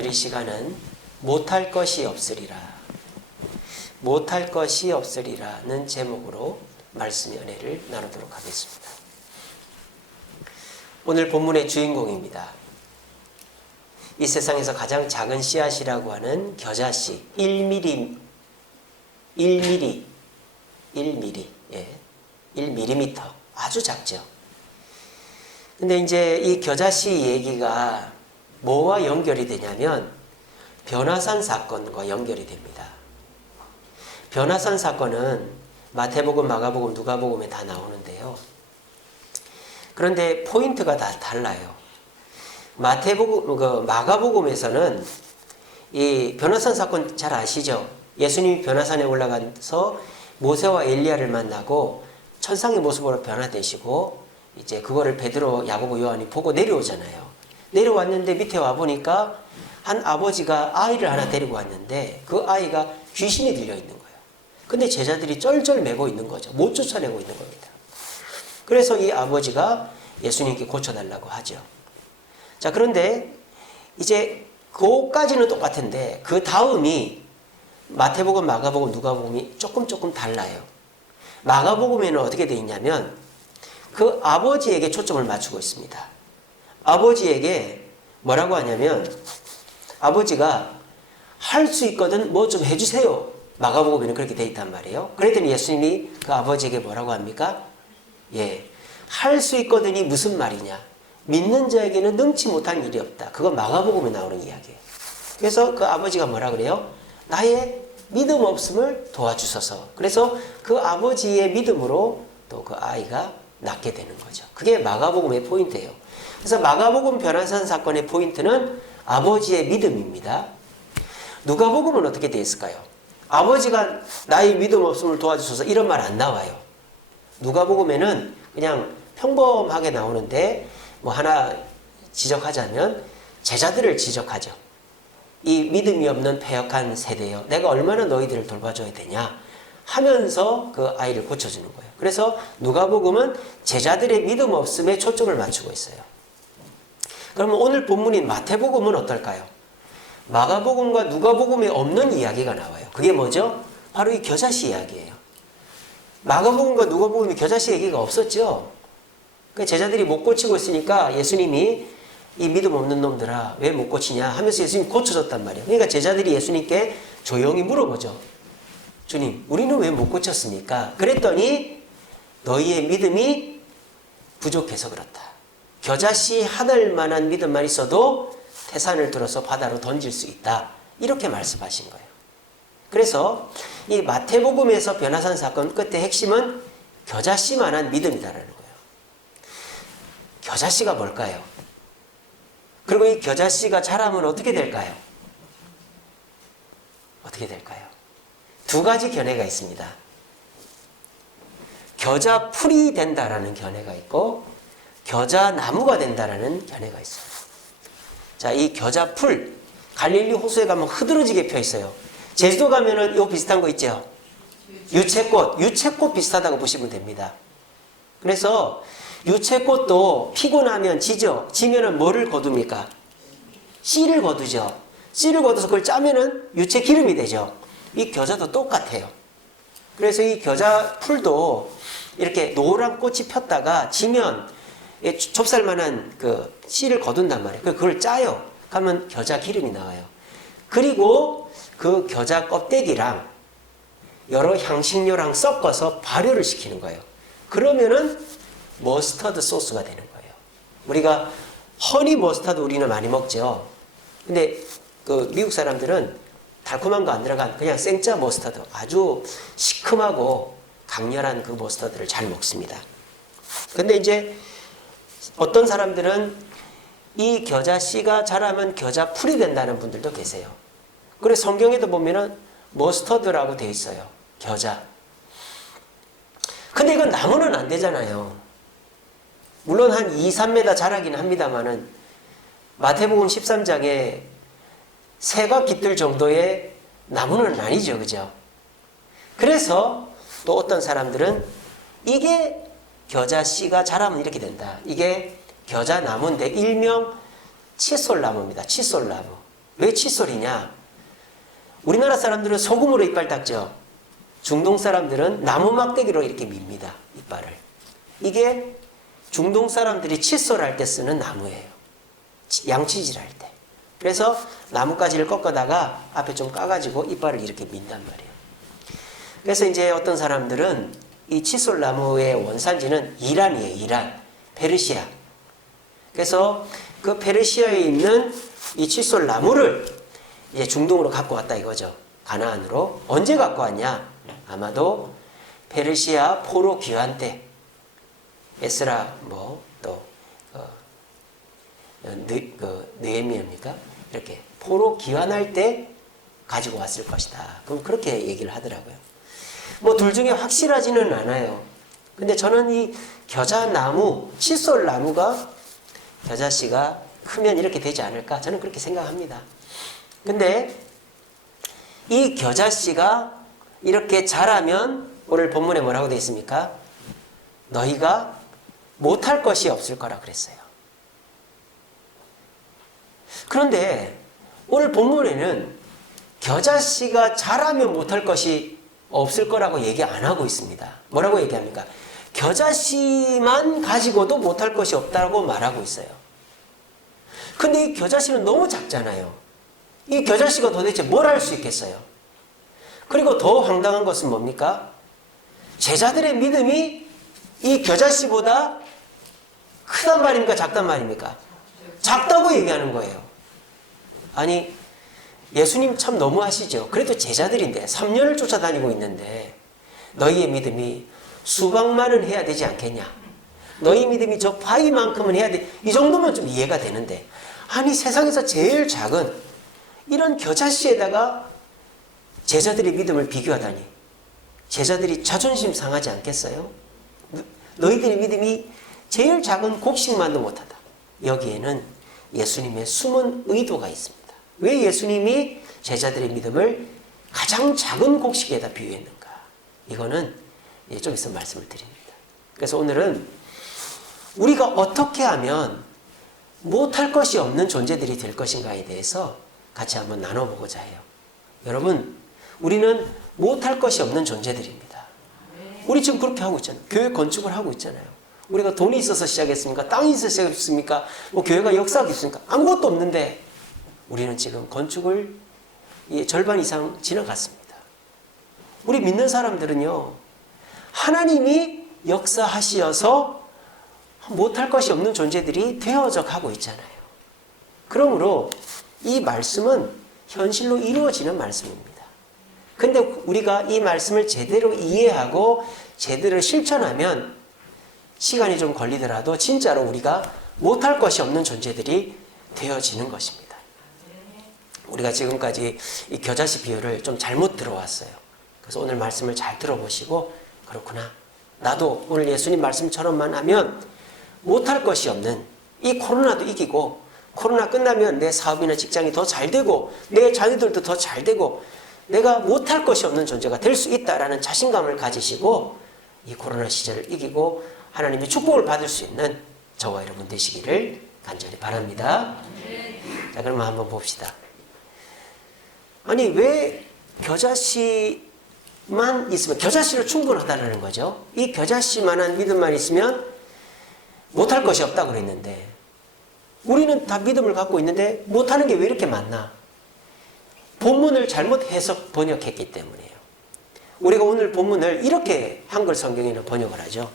오늘 이 시간은 못할 것이 없으리라. 못할 것이 없으리라는 제목으로 말씀의 은혜를 나누도록 하겠습니다. 오늘 본문의 주인공입니다. 이 세상에서 가장 작은 씨앗이라고 하는 겨자씨 1mm, 예, 1mm 아주 작죠. 근데 이제 이 겨자씨 얘기가 뭐와 연결이 되냐면 변화산 사건과 연결이 됩니다. 변화산 사건은 마태복음, 마가복음, 누가복음에 다 나오는데요. 그런데 포인트가 다 달라요. 마가복음에서는 이 변화산 사건 잘 아시죠? 예수님이 변화산에 올라가서 모세와 엘리야를 만나고 천상의 모습으로 변화되시고 이제 그거를 베드로, 야고보, 요한이 보고 내려오잖아요. 내려왔는데 밑에 와보니까 한 아버지가 아이를 하나 데리고 왔는데 그 아이가 귀신이 들려 있는 거예요. 근데 제자들이 쩔쩔 매고 있는 거죠. 못 쫓아내고 있는 겁니다. 그래서 이 아버지가 예수님께 고쳐달라고 하죠. 자, 그런데 이제 그거까지는 똑같은데 그 다음이 마태복음, 마가복음, 누가복음이 조금 달라요. 마가복음에는 어떻게 되어 있냐면 그 아버지에게 초점을 맞추고 있습니다. 아버지에게 뭐라고 하냐면 아버지가 할 수 있거든 뭐 좀 해주세요. 마가복음에는 그렇게 되어 있단 말이에요. 그랬더니 예수님이 그 아버지에게 뭐라고 합니까? 예, 할 수 있거든이 무슨 말이냐? 믿는 자에게는 능치 못할 일이 없다. 그건 마가복음에 나오는 이야기예요. 그래서 그 아버지가 뭐라 그래요? 나의 믿음 없음을 도와주소서. 그래서 그 아버지의 믿음으로 또 그 아이가 낫게 되는 거죠. 그게 마가복음의 포인트예요. 그래서 마가복음 변화산 사건의 포인트는 아버지의 믿음입니다. 누가복음은 어떻게 되어 있을까요? 아버지가 나의 믿음 없음을 도와주셔서 이런 말 안 나와요. 누가복음에는 그냥 평범하게 나오는데 뭐 하나 지적하자면 제자들을 지적하죠. 이 믿음이 없는 패역한 세대여, 내가 얼마나 너희들을 돌봐줘야 되냐 하면서 그 아이를 고쳐주는 거예요. 그래서 누가복음은 제자들의 믿음 없음에 초점을 맞추고 있어요. 그러면 오늘 본문인 마태복음은 어떨까요? 마가복음과 누가복음에 없는 이야기가 나와요. 그게 뭐죠? 바로 이 겨자씨 이야기예요. 마가복음과 누가복음에 겨자씨 얘기가 없었죠. 제자들이 못 고치고 있으니까 예수님이 이 믿음 없는 놈들아 왜 못 고치냐 하면서 예수님 고쳐줬단 말이에요. 그러니까 제자들이 예수님께 조용히 물어보죠. 주님, 우리는 왜 못 고쳤습니까? 그랬더니 너희의 믿음이 부족해서 그렇다. 겨자씨 하늘만한 믿음만 있어도 태산을 들어서 바다로 던질 수 있다. 이렇게 말씀하신 거예요. 그래서 이 마태복음에서 변화산 사건 끝의 핵심은 겨자씨만한 믿음이다라는 거예요. 겨자씨가 뭘까요? 그리고 이 겨자씨가 자라면 어떻게 될까요? 어떻게 될까요? 두 가지 견해가 있습니다. 겨자풀이 된다라는 견해가 있고 겨자나무가 된다라는 견해가 있어요. 자, 이 겨자풀 갈릴리 호수에 가면 흐드러지게 펴 있어요. 제주도 가면은 요 비슷한 거 있죠? 유채꽃 비슷하다고 보시면 됩니다. 그래서 유채꽃도 피고 나면 지죠? 지면은 뭐를 거둡니까? 씨를 거두죠. 씨를 거둬서 그걸 짜면은 유채 기름이 되죠. 이 겨자도 똑같아요. 그래서 이 겨자 풀도 이렇게 노란 꽃이 폈다가 지면 좁쌀만한 그 씨를 거둔단 말이에요. 그걸 짜요. 그러면 겨자 기름이 나와요. 그리고 그 겨자 껍데기랑 여러 향신료랑 섞어서 발효를 시키는 거예요. 그러면은 머스터드 소스가 되는 거예요. 우리가 허니 머스타드 우리는 많이 먹죠. 근데 그 미국 사람들은 달콤한 거 안 들어간 그냥 생짜 머스타드, 아주 시큼하고 강렬한 그 머스타드를 잘 먹습니다. 근데 이제 어떤 사람들은 이 겨자씨가 자라면 겨자풀이 된다는 분들도 계세요. 그래서 성경에도 보면은 머스터드라고 돼 있어요. 겨자. 근데 이건 나무는 안 되잖아요. 물론 한 2-3m 자라긴 합니다만은 마태복음 13장에 새가 깃들 정도의 나무는 아니죠. 그죠? 그래서 또 어떤 사람들은 이게 겨자씨가 자라면 이렇게 된다. 이게 겨자나무인데 일명 칫솔나무입니다. 칫솔나무. 왜 칫솔이냐? 우리나라 사람들은 소금으로 이빨 닦죠. 중동 사람들은 나무 막대기로 이렇게 밉니다. 이빨을. 이게 중동 사람들이 칫솔 할 때 쓰는 나무예요. 양치질 할 때. 그래서 나뭇가지를 꺾어다가 앞에 좀 까가지고 이빨을 이렇게 민단 말이에요. 그래서 이제 어떤 사람들은 이 칫솔 나무의 원산지는 이란이에요. 이란. 페르시아. 그래서 그 페르시아에 있는 이 칫솔 나무를 이제 중동으로 갖고 왔다 이거죠. 가나안으로. 언제 갖고 왔냐? 아마도 페르시아 포로 귀환 때 에스라 또 느헤미야입니까? 이렇게 포로 귀환할 때 가지고 왔을 것이다. 그럼 그렇게 얘기를 하더라고요. 뭐 둘 중에 확실하지는 않아요. 근데 저는 이 겨자나무, 칫솔 나무가 겨자씨가 크면 이렇게 되지 않을까? 저는 그렇게 생각합니다. 근데 이 겨자씨가 이렇게 자라면 오늘 본문에 뭐라고 되어 있습니까? 너희가 못할 것이 없을 거라 그랬어요. 그런데 오늘 본문에는 겨자씨가 자라면 못할 것이 없을 거라고 얘기 안 하고 있습니다. 뭐라고 얘기합니까? 겨자씨만 가지고도 못할 것이 없다고 말하고 있어요. 근데 이 겨자씨는 너무 작잖아요. 이 겨자씨가 도대체 뭘 할 수 있겠어요? 그리고 더 황당한 것은 뭡니까? 제자들의 믿음이 이 겨자씨보다 크단 말입니까? 작단 말입니까? 작다고 얘기하는 거예요. 아니, 예수님 참 너무하시죠. 그래도 제자들인데 3년을 쫓아다니고 있는데 너희의 믿음이 수박만은 해야 되지 않겠냐? 너희 믿음이 저 바위만큼은 해야 돼. 이 정도면 좀 이해가 되는데 아니 세상에서 제일 작은 이런 겨자씨에다가 제자들의 믿음을 비교하다니 제자들이 자존심 상하지 않겠어요? 너희들의 믿음이 제일 작은 곡식만도 못하다. 여기에는 예수님의 숨은 의도가 있습니다. 왜 예수님이 제자들의 믿음을 가장 작은 곡식에다 비유했는가? 이거는 좀 있으면 말씀을 드립니다. 그래서 오늘은 우리가 어떻게 하면 못할 것이 없는 존재들이 될 것인가에 대해서 같이 한번 나눠보고자 해요. 여러분, 우리는 못할 것이 없는 존재들입니다. 우리 지금 그렇게 하고 있잖아요. 교회 건축을 하고 있잖아요. 우리가 돈이 있어서 시작했습니까? 땅이 있어서 시작했습니까? 뭐 교회가 역사가 있습니까? 아무것도 없는데 우리는 지금 건축을 절반 이상 지나갔습니다. 우리 믿는 사람들은요, 하나님이 역사하시어서 못할 것이 없는 존재들이 되어져 가고 있잖아요. 그러므로 이 말씀은 현실로 이루어지는 말씀입니다. 근데 우리가 이 말씀을 제대로 이해하고 제대로 실천하면 시간이 좀 걸리더라도 진짜로 우리가 못할 것이 없는 존재들이 되어지는 것입니다. 우리가 지금까지 이 겨자씨 비유를 좀 잘못 들어왔어요. 그래서 오늘 말씀을 잘 들어보시고 그렇구나. 나도 오늘 예수님 말씀처럼만 하면 못할 것이 없는 이 코로나도 이기고 코로나 끝나면 내 사업이나 직장이 더 잘 되고 내 자녀들도 더 잘 되고 내가 못할 것이 없는 존재가 될 수 있다라는 자신감을 가지시고 이 코로나 시절을 이기고 하나님의 축복을 받을 수 있는 저와 여러분 되시기를 간절히 바랍니다. 자, 그러면 한번 봅시다. 아니 왜 겨자씨만 있으면 겨자씨로 충분하다는 거죠. 이 겨자씨만한 믿음만 있으면 못할 것이 없다고 그랬는데 우리는 다 믿음을 갖고 있는데 못하는 게 왜 이렇게 많나? 본문을 잘못 해석 번역했기 때문이에요. 우리가 오늘 본문을 이렇게 한글 성경에는 번역을 하죠.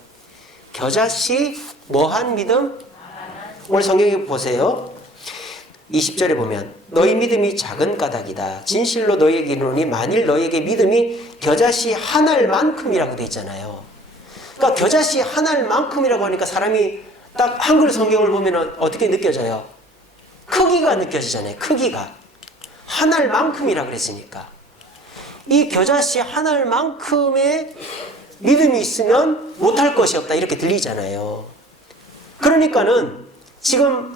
겨자씨 뭐한 믿음? 오늘 성경에 보세요. 20절에 보면 너희 믿음이 작은 까닭이다. 진실로 너희에게 이르노니 만일 너희에게 믿음이 겨자씨 한 알만큼이라고 돼 있잖아요. 그러니까 겨자씨 한 알만큼이라고 하니까 사람이 딱 한글 성경을 보면 어떻게 느껴져요? 크기가 느껴지잖아요. 크기가. 한 알만큼이라고 그랬으니까. 이 겨자씨 한 알만큼의 믿음이 있으면 못할 것이 없다 이렇게 들리잖아요. 그러니까는 지금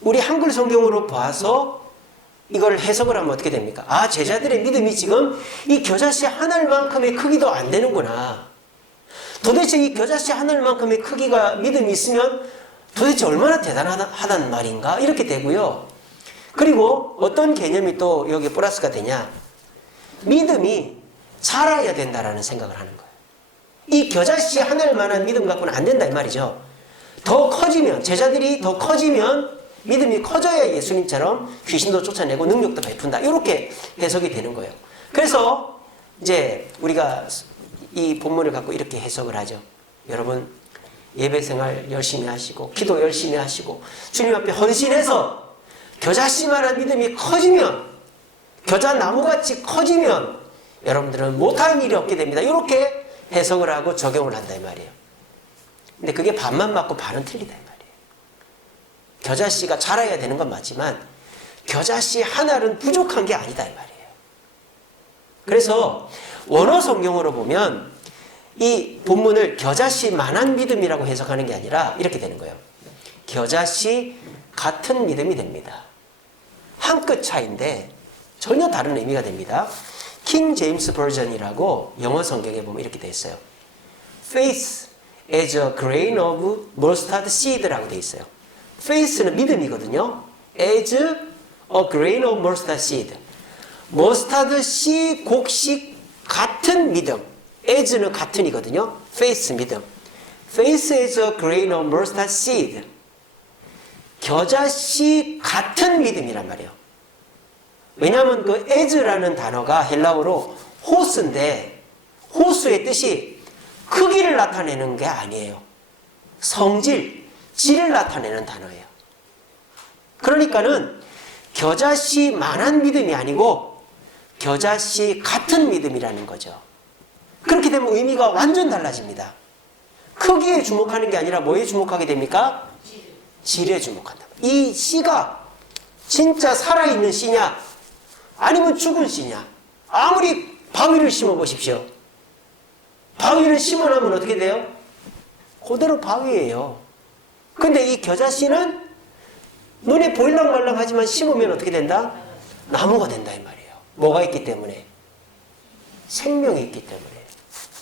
우리 한글 성경으로 봐서 이걸 해석을 하면 어떻게 됩니까? 아, 제자들의 믿음이 지금 이 겨자씨 한 알만큼의 크기도 안 되는구나. 도대체 이 겨자씨 한 알만큼의 크기가 믿음이 있으면 도대체 얼마나 대단하단 말인가? 이렇게 되고요. 그리고 어떤 개념이 또 여기 플러스가 되냐? 믿음이 자라야 된다라는 생각을 하는 거예요. 이 겨자씨 하늘만한 믿음 갖고는 안 된다 이 말이죠. 더 커지면, 제자들이 더 커지면 믿음이 커져야 예수님처럼 귀신도 쫓아내고 능력도 베푼다. 이렇게 해석이 되는 거예요. 그래서 이제 우리가 이 본문을 갖고 이렇게 해석을 하죠. 여러분 예배 생활 열심히 하시고 기도 열심히 하시고 주님 앞에 헌신해서 겨자씨만한 믿음이 커지면, 겨자나무같이 커지면 여러분들은 못할 일이 없게 됩니다. 이렇게 해석을 하고 적용을 한다 이 말이에요. 근데 그게 반만 맞고 반은 틀리다 이 말이에요. 겨자씨가 자라야 되는 건 맞지만 겨자씨 하나는 부족한 게 아니다 이 말이에요. 그래서 원어 성경으로 보면 이 본문을 겨자씨만한 믿음이라고 해석하는 게 아니라 이렇게 되는 거예요. 겨자씨 같은 믿음이 됩니다. 한 끗 차이인데 전혀 다른 의미가 됩니다. 킹 제임스 버전이라고 영어 성경에 보면 이렇게 되어 있어요. Faith as a grain of mustard seed라고 되어 있어요. Faith는 믿음이거든요. As a grain of mustard seed. 머스타드 씨 곡식 같은 믿음. as는 같은이거든요. faith 믿음. faith as a grain of mustard seed. 겨자씨 같은 믿음이란 말이에요. 왜냐하면 그 as라는 단어가 헬라어로 호스인데 호수의 뜻이 크기를 나타내는 게 아니에요. 성질, 질을 나타내는 단어예요. 그러니까는 겨자씨만한 믿음이 아니고 겨자씨 같은 믿음이라는 거죠. 그렇게 되면 의미가 완전 달라집니다. 크기에 주목하는 게 아니라 뭐에 주목하게 됩니까? 질에 주목한다. 이 씨가 진짜 살아있는 씨냐 아니면 죽은 씨냐. 아무리 바위를 심어 보십시오. 바위를 심어놓으면 어떻게 돼요? 그대로 바위예요. 근데 이 겨자씨는 눈에 보일랑말랑 하지만 심으면 어떻게 된다? 나무가 된다 이 말이에요. 뭐가 있기 때문에? 생명이 있기 때문에.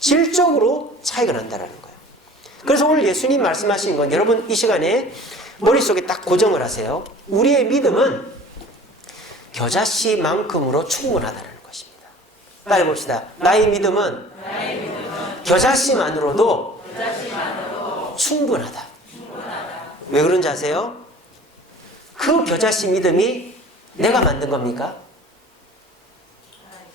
질적으로 차이가 난다는 거예요. 그래서 오늘 예수님 말씀하신 건 여러분 이 시간에 머릿속에 딱 고정을 하세요. 우리의 믿음은 겨자씨만큼으로 충분하다는 것입니다. 빨리 봅시다. 나의 믿음은 겨자씨만으로도 충분하다. 왜 그런지 아세요? 그 겨자씨 믿음이 내가 만든 겁니까?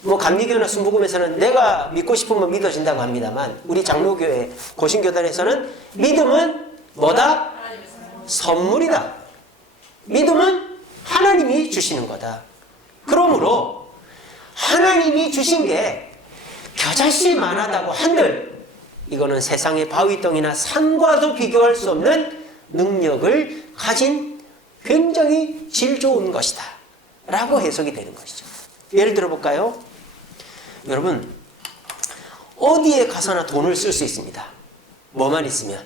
뭐 감리교나 순복음에서는 내가 믿고 싶으면 믿어진다고 합니다만 우리 장로교회 고신교단에서는 믿음은 뭐다? 선물이다. 믿음은 하나님이 주시는 거다. 그러므로 하나님이 주신 게 겨자씨만하다고 한들 이거는 세상의 바위덩이나 산과도 비교할 수 없는 능력을 가진 굉장히 질 좋은 것이다 라고 해석이 되는 것이죠. 예를 들어 볼까요? 여러분 어디에 가서나 돈을 쓸 수 있습니다. 뭐만 있으면?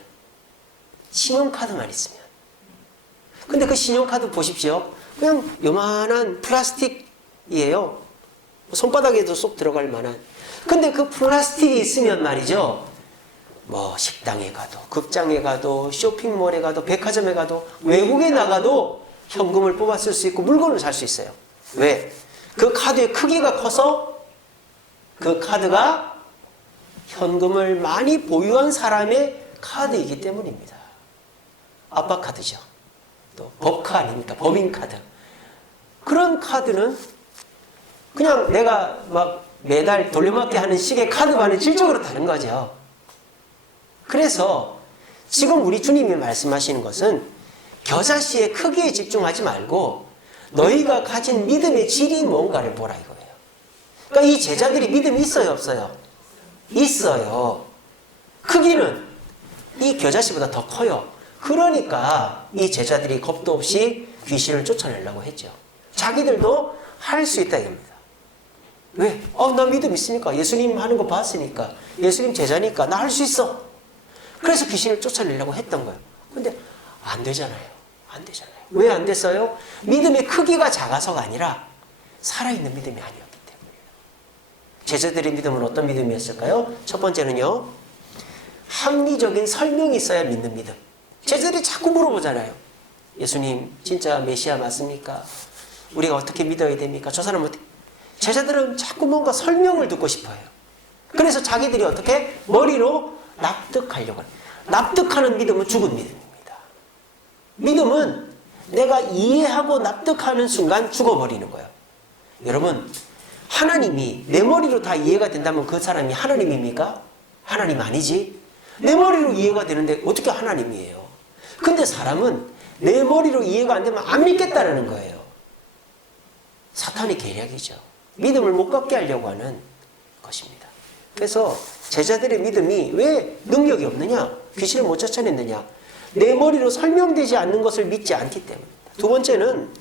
신용카드만 있으면. 근데 그 신용카드 보십시오. 그냥 요만한 플라스틱이에요. 손바닥에도 쏙 들어갈 만한. 근데 그 플라스틱이 있으면 말이죠. 뭐 식당에 가도 극장에 가도 쇼핑몰에 가도 백화점에 가도 외국에 나가도 현금을 뽑아 쓸 수 있고 물건을 살 수 있어요. 왜? 그 카드의 크기가 커서 그 카드가 현금을 많이 보유한 사람의 카드이기 때문입니다. 아빠 카드죠. 또 법카 아닙니까? 법인카드. 그런 카드는 그냥 내가 막 매달 돌려막기 하는 식의 카드와는 질적으로 다른 거죠. 그래서 지금 우리 주님이 말씀하시는 것은 겨자씨의 크기에 집중하지 말고 너희가 가진 믿음의 질이 뭔가를 보라 이거예요. 그러니까 이 제자들이 믿음이 있어요, 없어요? 있어요. 크기는 이 겨자씨보다 더 커요. 그러니까 이 제자들이 겁도 없이 귀신을 쫓아내려고 했죠. 자기들도 할 수 있다 이겁니다. 왜? 나 믿음 있으니까. 예수님 하는 거 봤으니까. 예수님 제자니까 나 할 수 있어. 그래서 귀신을 쫓아내려고 했던 거예요. 근데 안 되잖아요. 안 되잖아요. 왜 안 됐어요? 믿음의 크기가 작아서가 아니라 살아있는 믿음이 아니었기 때문이에요. 제자들의 믿음은 어떤 믿음이었을까요? 첫 번째는요. 합리적인 설명이 있어야 믿는 믿음. 제자들이 자꾸 물어보잖아요. 예수님 진짜 메시아 맞습니까? 우리가 어떻게 믿어야 됩니까? 저 사람은 어떻게? 제자들은 자꾸 뭔가 설명을 듣고 싶어요. 그래서 자기들이 어떻게? 머리로 납득하려고 해요. 납득하는 믿음은 죽은 믿음입니다. 믿음은 내가 이해하고 납득하는 순간 죽어버리는 거예요. 여러분, 하나님이 내 머리로 다 이해가 된다면 그 사람이 하나님입니까? 하나님 아니지? 내 머리로 이해가 되는데 어떻게 하나님이에요? 근데 사람은 내 머리로 이해가 안 되면 안 믿겠다는 거예요. 사탄의 계략이죠. 믿음을 못 갖게 하려고 하는 것입니다. 그래서 제자들의 믿음이 왜 능력이 없느냐? 귀신을 못 쫓아냈느냐? 내 머리로 설명되지 않는 것을 믿지 않기 때문입니다. 두 번째는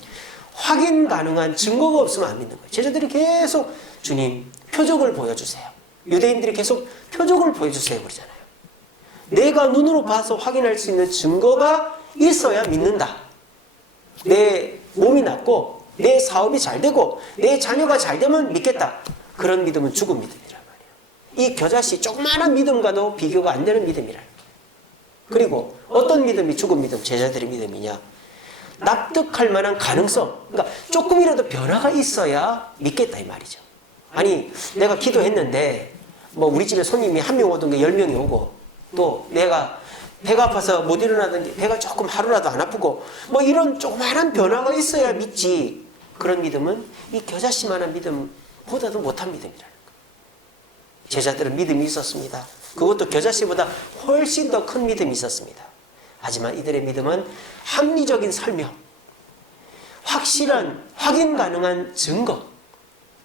확인 가능한 증거가 없으면 안 믿는 거예요. 제자들이 계속 주님 표적을 보여주세요. 유대인들이 계속 표적을 보여주세요 그러잖아요. 내가 눈으로 봐서 확인할 수 있는 증거가 있어야 믿는다. 내 몸이 낫고 내 사업이 잘 되고 내 자녀가 잘 되면 믿겠다. 그런 믿음은 죽은 믿음이란 말이에요. 이 겨자씨 조그마한 믿음과도 비교가 안 되는 믿음이란 말이에요. 그리고 어떤 믿음이 죽은 믿음, 제자들의 믿음이냐? 납득할 만한 가능성, 그러니까 조금이라도 변화가 있어야 믿겠다 이 말이죠. 아니 내가 기도했는데 뭐 우리 집에 손님이 한 명 오던 게 10명이 오고 또 내가 배가 아파서 못 일어나든지 배가 조금 하루라도 안 아프고 뭐 이런 조그마한 변화가 있어야 믿지. 그런 믿음은 이 겨자씨만한 믿음보다도 못한 믿음이라는 거예요. 제자들은 믿음이 있었습니다. 그것도 겨자씨보다 훨씬 더 큰 믿음이 있었습니다. 하지만 이들의 믿음은 합리적인 설명, 확실한 확인 가능한 증거,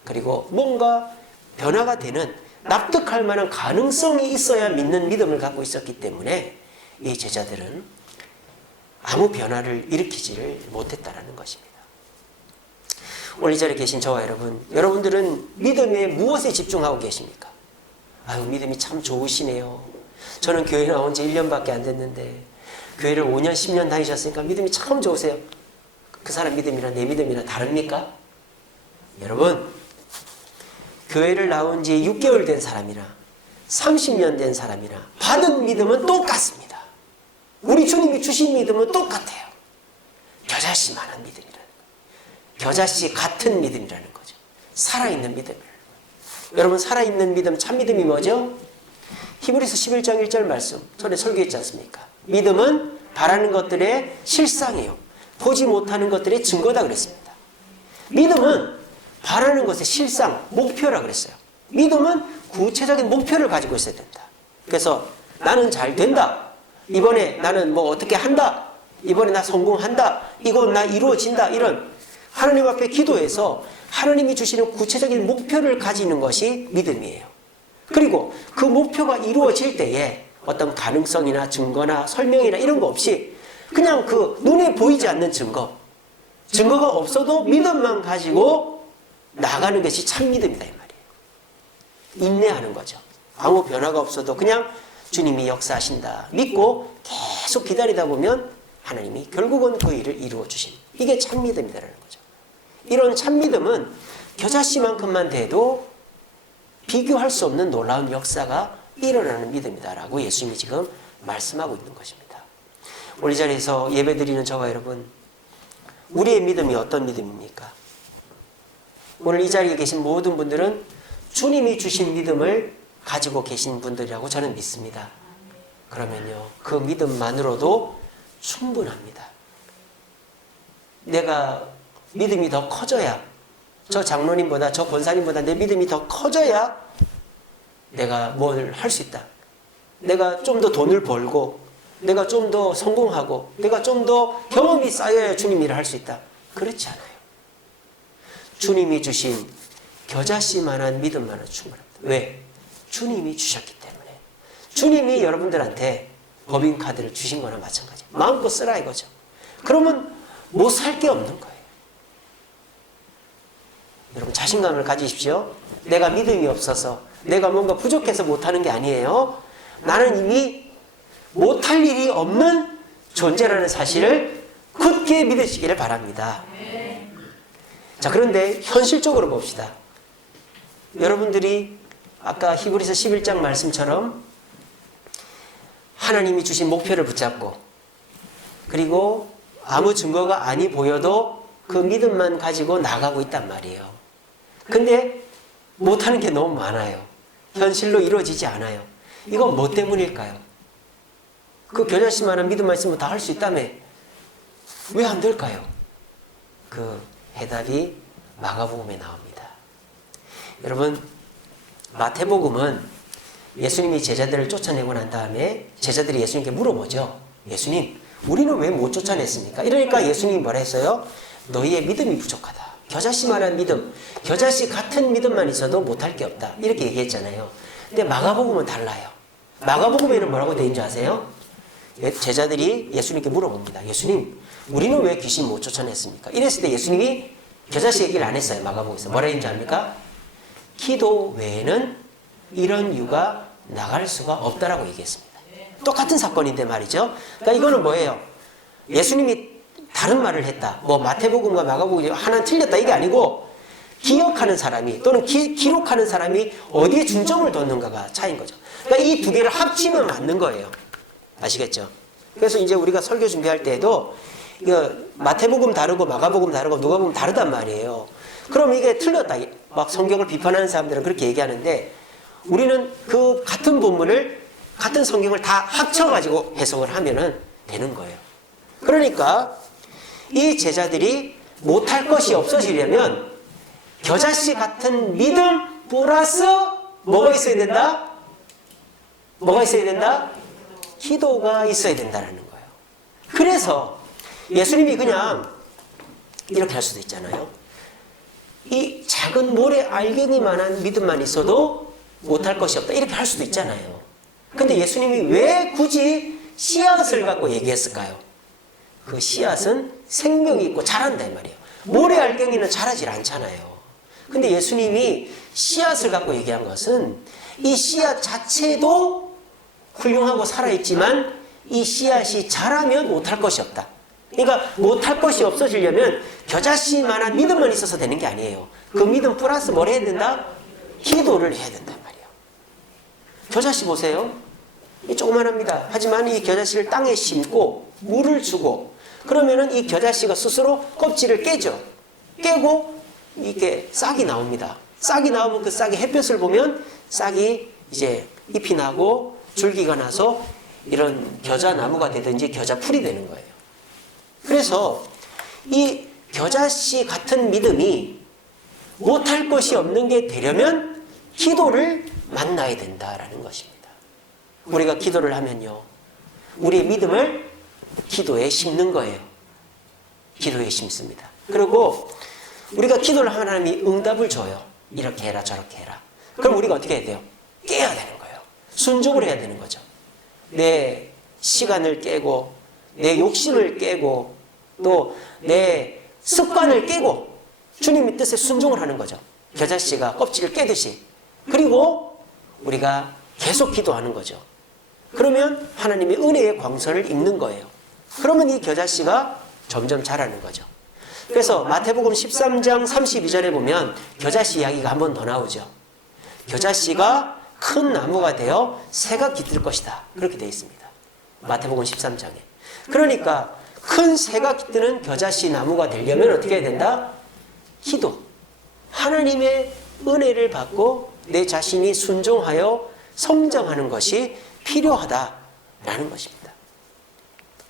그리고 뭔가 변화가 되는 납득할 만한 가능성이 있어야 믿는 믿음을 갖고 있었기 때문에 이 제자들은 아무 변화를 일으키지를 못했다는 것입니다. 오늘 이 자리에 계신 저와 여러분들은 믿음에 무엇에 집중하고 계십니까? 아유, 믿음이 참 좋으시네요. 저는 교회 나온 지 1년밖에 안 됐는데 교회를 5년, 10년 다니셨으니까 믿음이 참 좋으세요. 그 사람 믿음이랑 내 믿음이랑 다릅니까? 여러분, 교회를 나온 지 6개월 된 사람이나 30년 된 사람이나 받은 믿음은 똑같습니다. 우리 주님이 주신 믿음은 똑같아요. 겨자씨만한 믿음이라는 거예요. 겨자씨 같은 믿음이라는 거죠. 살아있는 믿음이라는 거예요. 여러분, 살아있는 믿음, 참 믿음이 뭐죠? 히브리서 11장 1절 말씀 전에 설교했지 않습니까? 믿음은 바라는 것들의 실상이에요. 보지 못하는 것들의 증거다 그랬습니다. 믿음은 바라는 것의 실상, 목표라 그랬어요. 믿음은 구체적인 목표를 가지고 있어야 된다. 그래서 나는 잘 된다. 이번에 나는 뭐 어떻게 한다. 이번에 나 성공한다. 이건 나 이루어진다. 이런 하나님 앞에 기도해서 하나님이 주시는 구체적인 목표를 가지는 것이 믿음이에요. 그리고 그 목표가 이루어질 때에 어떤 가능성이나 증거나 설명이나 이런 거 없이 그냥 그 눈에 보이지 않는 증거가 없어도 믿음만 가지고 나가는 것이 참 믿음이다 이 말이에요. 인내하는 거죠. 아무 변화가 없어도 그냥 주님이 역사하신다 믿고 계속 기다리다 보면 하나님이 결국은 그 일을 이루어 주신, 이게 참 믿음이라는 거죠. 이런 참 믿음은 겨자씨만큼만 돼도 비교할 수 없는 놀라운 역사가 일어나는 믿음이다라고 예수님이 지금 말씀하고 있는 것입니다. 오늘 이 자리에서 예배드리는 저와 여러분, 우리의 믿음이 어떤 믿음입니까? 오늘 이 자리에 계신 모든 분들은 주님이 주신 믿음을 가지고 계신 분들이라고 저는 믿습니다. 그러면요, 그 믿음만으로도 충분합니다. 내가 믿음이 더 커져야, 저 장로님보다 저 권사님보다 내 믿음이 더 커져야 내가 뭘 할 수 있다. 내가 좀 더 돈을 벌고 내가 좀 더 성공하고 내가 좀 더 경험이 쌓여야 주님 일을 할 수 있다. 그렇지 않아요. 주님이 주신 겨자씨만한 믿음만은 충분합니다. 왜? 주님이 주셨기 때문에. 주님이 여러분들한테 법인카드를 주신 거나 마찬가지. 마음껏 쓰라 이거죠. 그러면 못 살 게 없는 거예요. 여러분, 자신감을 가지십시오. 내가 믿음이 없어서, 내가 뭔가 부족해서 못하는 게 아니에요. 나는 이미 못할 일이 없는 존재라는 사실을 굳게 믿으시기를 바랍니다. 자, 그런데 현실적으로 봅시다. 여러분들이 아까 히브리서 11장 말씀처럼 하나님이 주신 목표를 붙잡고, 그리고 아무 증거가 아니 보여도 그 믿음만 가지고 나가고 있단 말이에요. 근데 못하는 게 너무 많아요. 현실로 이루어지지 않아요. 이건 뭐 때문일까요? 그 겨자씨만한 믿음만 있으면 다 할 수 있다며 왜 안 될까요? 그 해답이 마가복음에 나옵니다. 여러분, 마태복음은 예수님이 제자들을 쫓아내고 난 다음에 제자들이 예수님께 물어보죠. 예수님, 우리는 왜 못 쫓아냈습니까? 이러니까 예수님이 뭐라 했어요? 너희의 믿음이 부족하다. 겨자씨만한 믿음, 겨자씨 같은 믿음만 있어도 못할 게 없다. 이렇게 얘기했잖아요. 근데 마가복음은 달라요. 마가복음에는 뭐라고 되어 있는 줄 아세요? 제자들이 예수님께 물어봅니다. 예수님, 우리는 왜 귀신 못 쫓아냈습니까? 이랬을 때 예수님이 겨자씨 얘기를 안 했어요. 마가복음에서. 뭐라 했는지 압니까? 기도 외에는 이런 유가 나갈 수가 없다라고 얘기했습니다. 똑같은 사건인데 말이죠. 그러니까 이거는 뭐예요? 예수님이 다른 말을 했다. 뭐 마태복음과 마가복음이 하나는 틀렸다. 이게 아니고 기억하는 사람이 또는 기록하는 사람이 어디에 중점을 뒀는가가 차이인 거죠. 그러니까 이 두 개를 합치면 맞는 거예요. 아시겠죠? 그래서 이제 우리가 설교 준비할 때에도 마태복음 다르고 마가복음 다르고 누가복음 다르단 말이에요. 그럼 이게 틀렸다. 막 성경을 비판하는 사람들은 그렇게 얘기하는데 우리는 그 같은 본문을 같은 성경을 다 합쳐가지고 해석을 하면은 되는 거예요. 그러니까 이 제자들이 못할 것이 없어지려면 겨자씨 같은 믿음 플러스 뭐가 있어야 된다? 뭐가 있어야 된다? 기도가 있어야 된다는 거예요. 그래서 예수님이 그냥 이렇게 할 수도 있잖아요. 이 작은 모래 알갱이만한 믿음만 있어도 못할 것이 없다. 이렇게 할 수도 있잖아요. 근데 예수님이 왜 굳이 씨앗을 갖고 얘기했을까요? 그 씨앗은 생명이 있고 자란다 이 말이에요. 모래 알갱이는 자라질 않잖아요. 근데 예수님이 씨앗을 갖고 얘기한 것은 이 씨앗 자체도 훌륭하고 살아있지만 이 씨앗이 자라면 못할 것이 없다. 그러니까 못할 것이 없어지려면 겨자씨만한 믿음만 있어서 되는 게 아니에요. 그 믿음 플러스 뭘 해야 된다? 기도를 해야 된단 말이에요. 겨자씨 보세요. 조그만합니다. 하지만 이 겨자씨를 땅에 심고 물을 주고 그러면은 이 겨자씨가 스스로 껍질을 깨죠. 깨고 이게 싹이 나옵니다. 싹이 나오면 그 싹이 햇볕을 보면 싹이 이제 잎이 나고 줄기가 나서 이런 겨자나무가 되든지 겨자풀이 되는 거예요. 그래서 이 겨자씨 같은 믿음이 못할 것이 없는 게 되려면 기도를 만나야 된다라는 것입니다. 우리가 기도를 하면요. 우리의 믿음을 기도에 심는 거예요. 기도에 심습니다. 그리고 우리가 기도를 하면 하나님이 응답을 줘요. 이렇게 해라 저렇게 해라. 그럼 우리가 어떻게 해야 돼요? 깨야 되는 거예요. 순종을 해야 되는 거죠. 내 시간을 깨고 내 욕심을 깨고 또 내 습관을 깨고 주님의 뜻에 순종을 하는 거죠. 겨자씨가 껍질을 깨듯이. 그리고 우리가 계속 기도하는 거죠. 그러면 하나님의 은혜의 광선을 입는 거예요. 그러면 이 겨자씨가 점점 자라는 거죠. 그래서 마태복음 13장 32절에 보면 겨자씨 이야기가 한 번 더 나오죠. 겨자씨가 큰 나무가 되어 새가 깃들 것이다. 그렇게 되어 있습니다. 마태복음 13장에. 그러니까 큰 새가 깃드는 겨자씨 나무가 되려면 어떻게 해야 된다? 기도. 하나님의 은혜를 받고 내 자신이 순종하여 성장하는 것이 필요하다라는 것입니다.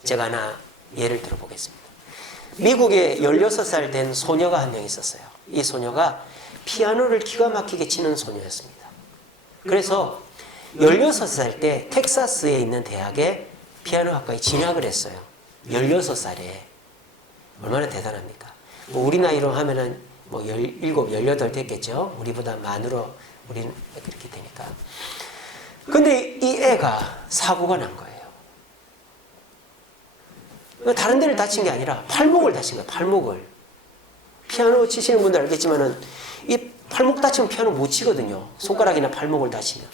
제가 하나 예를 들어보겠습니다. 미국에 16살 된 소녀가 한 명 있었어요. 이 소녀가 피아노를 기가 막히게 치는 소녀였습니다. 그래서 16살 때 텍사스에 있는 대학에 피아노학과에 진학을 했어요. 16살에. 얼마나 대단합니까? 뭐 우리 나이로 하면은 뭐 17, 18 됐겠죠? 우리보다 만으로 우리는 그렇게 되니까. 근데 이 애가 사고가 난 거예요. 다른 데를 다친 게 아니라 팔목을 다친 거예요. 팔목을. 피아노 치시는 분들 알겠지만은 이 팔목 다치면 피아노 못 치거든요. 손가락이나 팔목을 다치면.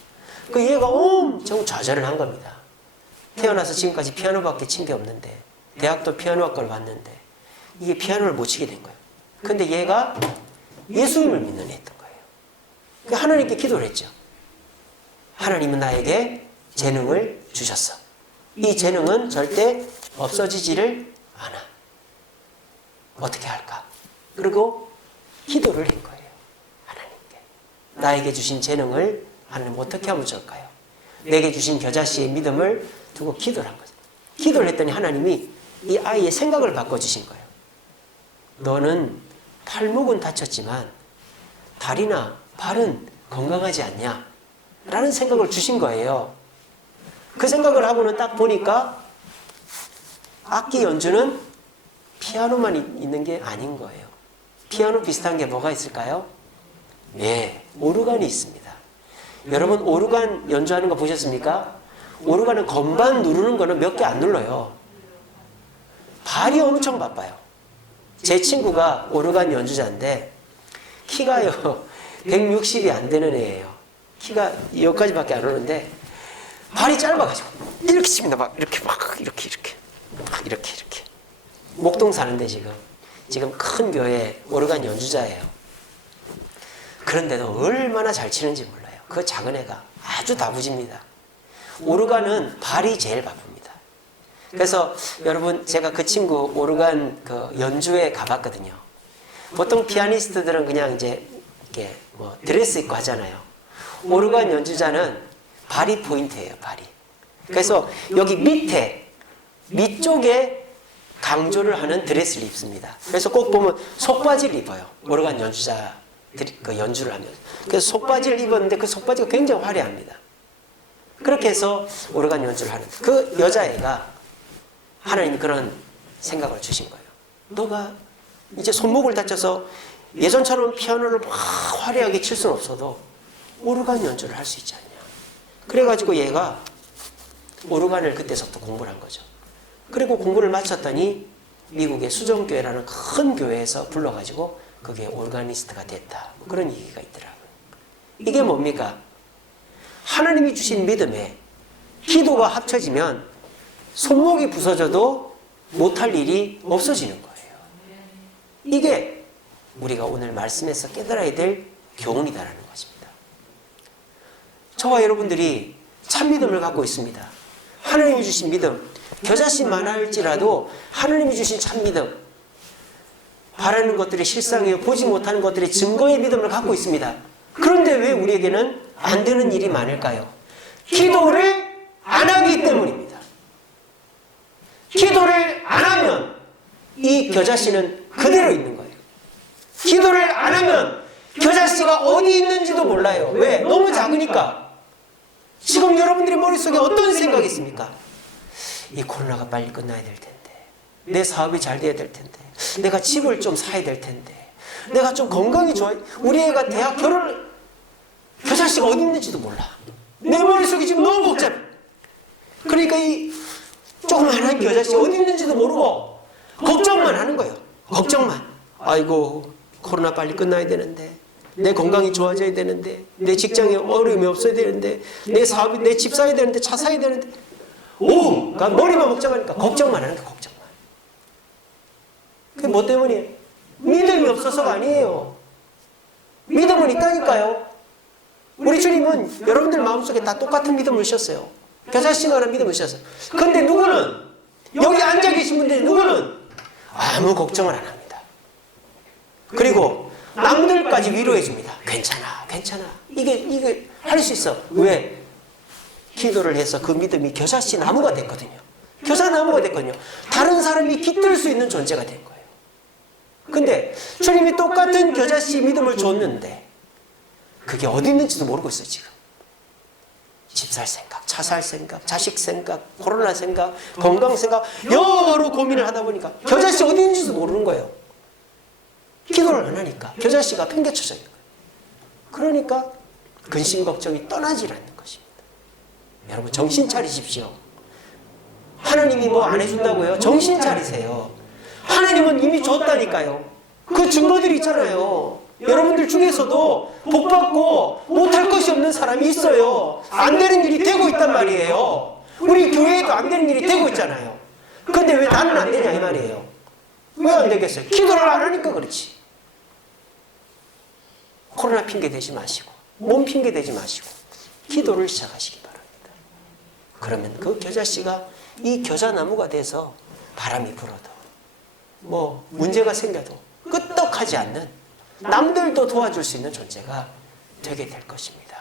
그 얘가 엄청 좌절을 한 겁니다. 태어나서 지금까지 피아노밖에 친 게 없는데 대학도 피아노학과를 갔는데 이게 피아노를 못 치게 된 거예요. 근데 얘가 예수님을 믿는 애였던 거예요. 그러니까 하나님께 기도를 했죠. 하나님은 나에게 재능을 주셨어. 이 재능은 절대 없어지지를 않아. 어떻게 할까? 그리고 기도를 한 거예요. 하나님께. 나에게 주신 재능을 하나님 어떻게 하면 좋을까요? 내게 주신 겨자씨의 믿음을 두고 기도를 한 거죠. 기도를 했더니 하나님이 이 아이의 생각을 바꿔주신 거예요. 너는 팔목은 다쳤지만 다리나 발은 건강하지 않냐? 라는 생각을 주신 거예요. 그 생각을 하고는 딱 보니까 악기 연주는 피아노만 있는 게 아닌 거예요. 피아노 비슷한 게 뭐가 있을까요? 네, 오르간이 있습니다. 여러분 오르간 연주하는 거 보셨습니까? 오르간은 건반 누르는 거는 몇 개 안 눌러요. 발이 엄청 바빠요. 제 친구가 오르간 연주자인데 키가요 160이 안 되는 애예요. 키가 여기까지밖에 안 오는데 발이 짧아가지고 이렇게 칩니다. 막 이렇게 목동 사는데 지금 큰 교회 오르간 연주자예요. 그런데도 얼마나 잘 치는지 몰라요. 그 작은 애가 아주 다부집니다. 오르간은 발이 제일 바쁩니다. 그래서 여러분 제가 그 친구 오르간 그 연주회 가봤거든요. 보통 피아니스트들은 그냥 이제 이렇게 뭐 드레스 입고 하잖아요. 오르간 연주자는 발이 포인트예요. 발이. 그래서 여기 밑쪽에 강조를 하는 드레스를 입습니다. 그래서 꼭 보면 속바지를 입어요. 오르간 연주자들이 그 연주를 하면서. 그래서 속바지를 입었는데 그 속바지가 굉장히 화려합니다. 그렇게 해서 오르간 연주를 하는 그 여자애가 하나님이 그런 생각을 주신 거예요. 너가 이제 손목을 다쳐서 예전처럼 피아노를 막 화려하게 칠 수는 없어도 오르간 연주를 할 수 있지 않냐. 그래가지고 얘가 오르간을 그때서부터 공부를 한 거죠. 그리고 공부를 마쳤더니 미국의 수정교회라는 큰 교회에서 불러가지고 그게 오르가니스트가 됐다. 뭐 그런 얘기가 있더라고요. 이게 뭡니까? 하나님이 주신 믿음에 기도가 합쳐지면 손목이 부서져도 못할 일이 없어지는 거예요. 이게 우리가 오늘 말씀에서 깨달아야 될 교훈이다라는 것입니다. 저와 여러분들이 참 믿음을 갖고 있습니다. 하나님이 주신 믿음, 겨자씨만 할지라도 하나님이 주신 참 믿음, 바라는 것들이 실상이요 보지 못하는 것들의 증거의 믿음을 갖고 있습니다. 그런데 왜 우리에게는 안 되는 일이 많을까요? 기도를 안 하기 때문입니다. 기도를 안 하면 이 겨자씨는 그대로 있는 거예요. 기도를 안 하면 겨자씨가 어디 있는지도 몰라요. 왜? 너무 작으니까. 지금 여러분들의 머릿속에 어떤 생각이 있습니까? 이 코로나가 빨리 끝나야 될 텐데, 내 사업이 잘 돼야 될 텐데, 내가 집을 좀 사야 될 텐데, 내가 좀 건강이 좋아야, 우리 애가 대학 결혼을, 겨자씨가 어디 있는지도 몰라. 내 머릿속이 지금 너무 복잡해. 그러니까 이 조그만한 겨자씨 어디 있는지도 모르고 걱정만 하는 거예요. 걱정만. 아이고 코로나 빨리 끝나야 되는데, 내 건강이 좋아져야 되는데, 내 직장에 어려움이 없어야 되는데, 내 사업이, 내 집 사야 되는데, 차 사야 되는데, 그러니까 머리만 복잡하니까 걱정만 하는 거야. 걱정만. 그게 뭐 때문이에요? 믿음이 없어서가 아니에요. 믿음은 있다니까요. 우리 주님은 여러분들 마음속에 다 똑같은 믿음을 주셨어요. 겨자씨만한 믿음을 주셨어요. 그런데 누구는, 여기 앉아 계신 분들이 누구는 아무 걱정을 안 합니다. 그리고 남들까지 위로해 줍니다. 괜찮아, 괜찮아. 이게 할 수 있어. 왜? 기도를 해서 그 믿음이 겨자씨 나무가 됐거든요. 겨자나무가 됐거든요. 다른 사람이 깃들 수 있는 존재가 된 거예요. 근데 주님이 똑같은 겨자씨 믿음을 줬는데 그게 어디 있는지도 모르고 있어요. 지금 집 살 생각, 차 살 생각, 자식 생각, 코로나 생각, 건강 생각, 여러 고민을 하다 보니까 겨자씨 어디 있는지도 모르는 거예요. 기도를 안 하니까 겨자씨가 팽개쳐져 있는 거예요. 그러니까 근심 걱정이 떠나질 않는 것입니다. 여러분 정신 차리십시오. 하나님이 뭐 안 해준다고요? 정신 차리세요. 하나님은 이미 줬다니까요. 그 증거들이 있잖아요. 여러분들 중에서도 복받고 못할 것이 없는 사람이 있어요. 안 되는 일이 되고 있단 말이에요. 우리 교회에도 안 되는 일이 되고 있잖아요. 근데 왜 나는 안 되냐 이 말이에요. 왜 안 되겠어요? 기도를 안 하니까 그렇지. 코로나 핑계 대지 마시고, 몸 핑계 대지 마시고 기도를 시작하시기 바랍니다. 그러면 그 겨자씨가 이 겨자나무가 돼서 바람이 불어도 뭐 문제가 생겨도 끄떡하지 않는, 남들도 도와줄 수 있는 존재가 되게 될 것입니다.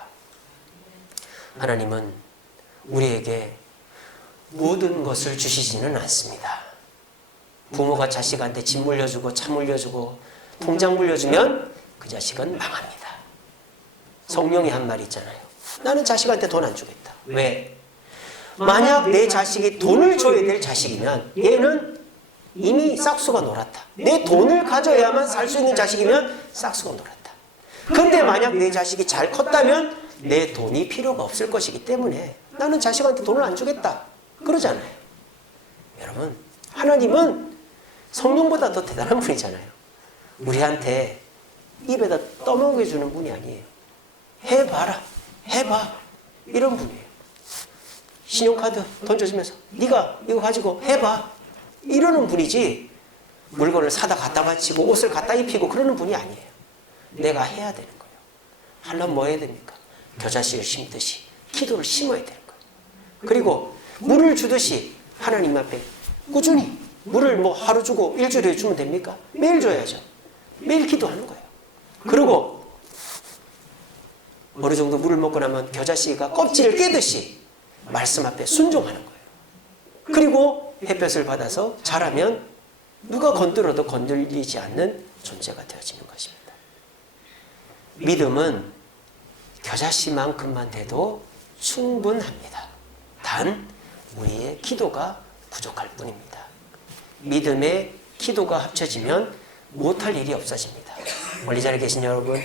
하나님은 우리에게 모든 것을 주시지는 않습니다. 부모가 자식한테 집 물려주고 차 물려주고 통장 물려주면 그 자식은 망합니다. 성령이 한 말이 있잖아요. 나는 자식한테 돈 안 주겠다. 왜? 만약 내 자식이 돈을 줘야 될 자식이면 얘는 이미 싹수가 놀았다. 내 돈을 가져야만 살 수 있는 자식이면 싹수가 놀았다. 근데 만약 내 자식이 잘 컸다면 내 돈이 필요가 없을 것이기 때문에 나는 자식한테 돈을 안 주겠다. 그러잖아요. 여러분, 하나님은 성령보다 더 대단한 분이잖아요. 우리한테 입에다 떠먹여 주는 분이 아니에요. 해봐라, 해봐, 이런 분이에요. 신용카드 던져주면서 네가 이거 가지고 해봐, 이러는 분이지, 물건을 사다 갖다 바치고 옷을 갖다 입히고 그러는 분이 아니에요. 내가 해야 되는 거예요. 하려면 뭐 해야 됩니까? 겨자씨를 심듯이 기도를 심어야 되는 거예요. 그리고 물을 주듯이 하나님 앞에 꾸준히 물을 뭐 하루 주고 일주일에 주면 됩니까? 매일 줘야죠. 매일 기도하는 거예요. 그리고 어느 정도 물을 먹고 나면 겨자씨가 껍질을 깨듯이 말씀 앞에 순종하는 거예요. 그리고 햇볕을 받아서 자라면 누가 건드려도 건들리지 않는 존재가 되어지는 것입니다. 믿음은 겨자씨만큼만 돼도 충분합니다. 단 우리의 기도가 부족할 뿐입니다. 믿음의 기도가 합쳐지면 못할 일이 없어집니다. 멀리 자리에 계신 여러분,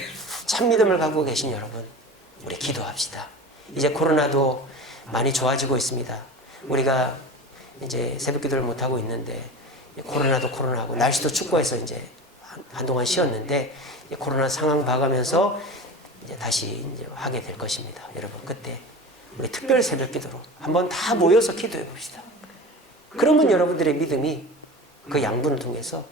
참 믿음을 갖고 계신 여러분, 우리 기도합시다. 이제 코로나도 많이 좋아지고 있습니다. 우리가 이제 새벽 기도를 못하고 있는데, 코로나도 코로나고 날씨도 춥고 해서 이제 한동안 쉬었는데, 코로나 상황 봐가면서 이제 다시 이제 하게 될 것입니다. 여러분, 그때 우리 특별 새벽 기도로 한번 다 모여서 기도해 봅시다. 그러면 여러분들의 믿음이 그 양분을 통해서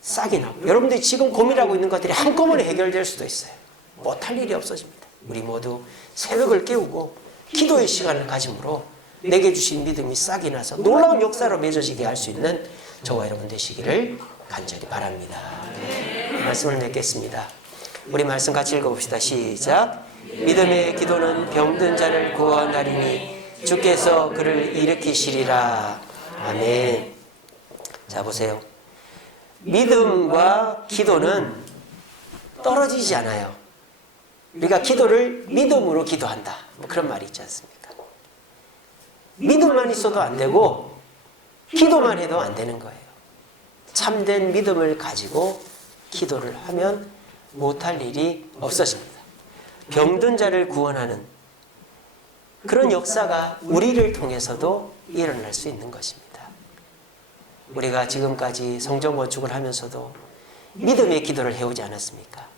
싹이 나고, 여러분들이 지금 고민하고 있는 것들이 한꺼번에 해결될 수도 있어요. 못할 일이 없어집니다. 우리 모두 새벽을 깨우고 기도의 시간을 가짐으로 내게 주신 믿음이 싹이 나서 놀라운 역사로 맺어지게 할 수 있는 저와 여러분 되시기를 간절히 바랍니다. 말씀을 맺겠습니다. 우리 말씀 같이 읽어봅시다. 시작. 믿음의 기도는 병든 자를 구원하리니 주께서 그를 일으키시리라. 아멘. 자, 보세요. 믿음과 기도는 떨어지지 않아요. 우리가 기도를 믿음으로 기도한다, 뭐 그런 말이 있지 않습니까? 믿음만 있어도 안 되고 기도만 해도 안 되는 거예요. 참된 믿음을 가지고 기도를 하면 못할 일이 없어집니다. 병든 자를 구원하는 그런 역사가 우리를 통해서도 일어날 수 있는 것입니다. 우리가 지금까지 성전 건축을 하면서도 믿음의 기도를 해오지 않았습니까?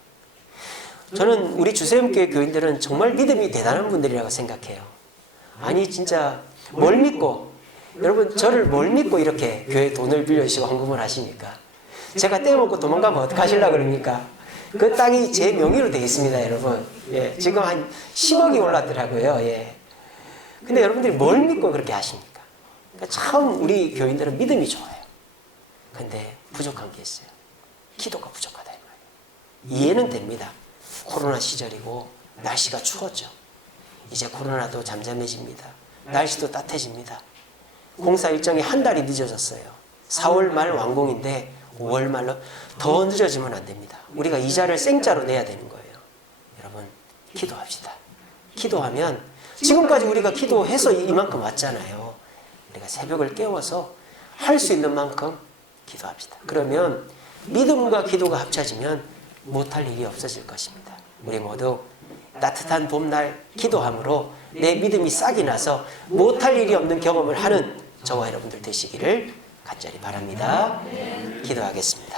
저는 우리 주세움교회 교인들은 정말 믿음이 대단한 분들이라고 생각해요. 아니 진짜 뭘 믿고, 여러분 저를 뭘 믿고 이렇게 교회 돈을 빌려주시고 헌금을 하십니까? 제가 떼먹고 도망가면 어떡하시려고 그럽니까? 그 땅이 제 명의로 되어 있습니다, 여러분. 예, 지금 한 10억이 올랐더라고요. 예. 근데 여러분들이 뭘 믿고 그렇게 하십니까? 그러니까 참 우리 교인들은 믿음이 좋아요. 근데 부족한 게 있어요. 기도가 부족하다 이 말이에요. 이해는 됩니다. 코로나 시절이고 날씨가 추웠죠. 이제 코로나도 잠잠해집니다. 날씨도 따뜻해집니다. 공사 일정이 한 달이 늦어졌어요. 4월 말 완공인데 5월 말로 더 늦어지면 안 됩니다. 우리가 이자를 생짜로 내야 되는 거예요. 여러분, 기도합시다. 기도하면 지금까지 우리가 기도해서 이만큼 왔잖아요. 우리가 새벽을 깨워서 할 수 있는 만큼 기도합시다. 그러면 믿음과 기도가 합쳐지면 못할 일이 없어질 것입니다. 우리 모두 따뜻한 봄날 기도함으로 내 믿음이 싹이 나서 못할 일이 없는 경험을 하는 저와 여러분들 되시기를 간절히 바랍니다. 기도하겠습니다.